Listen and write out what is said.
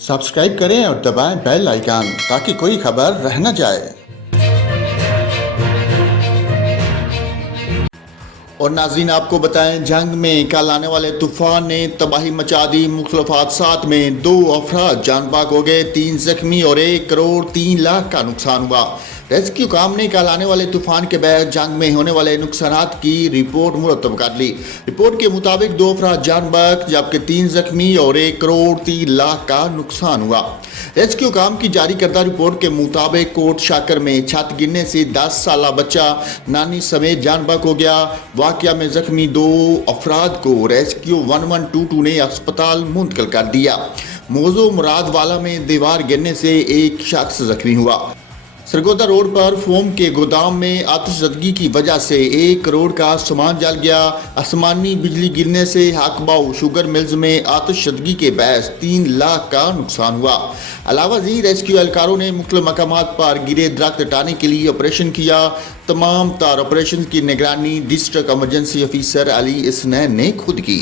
Subscribe करें और दबाएं बेल आइकन ताकि कोई खबर रह न जाए। और नाज़रीन, आपको बताएं, जंग में कल आने वाले तूफान ने तबाही मचा दी। मुख्तलिफ हादसात में 2 अफराद जान बाग हो गए, 3 जख्मी और 1 करोड़ 3 लाख का नुकसान हुआ। रेस्क्यू काम ने कल आने वाले तूफान के बाद जंग में होने वाले नुकसानात की रिपोर्ट मुरतब कर ली। रिपोर्ट के मुताबिक 2 अफराद जान बाग जबकि 3 जख्मी और 1 करोड़ 3 लाख का नुकसान हुआ। रेस्क्यू काम की जारी करदा रिपोर्ट के मुताबिक कोट शाकर में छत गिरने से 10 साला बच्चा नानी समेत जान बाग हो गया। वाकया में जख्मी 2 अफराद को रेस्क्यू 1122 ने अस्पताल मुंतकिल कर दिया। मौजू मुरादवाला में दीवार गिरने से एक शख्स जख्मी हुआ। सरगोदा रोड पर फोम के गोदाम में आतिशज़दगी की वजह से 1 करोड़ का सामान जल गया। आसमानी बिजली गिरने से हाकबाऊ शुगर मिल्स में आतिशज़दगी के बायस 3 लाख का नुकसान हुआ। अलावा जी रेस्क्यू एहलकारों ने मुख्तलिफ मकामात पर गिरे दरख्त हटाने के लिए ऑपरेशन किया। तमाम तार ऑपरेशन की निगरानी डिस्ट्रिक्ट एमरजेंसी ऑफिसर अली इसनैन ने खुद की।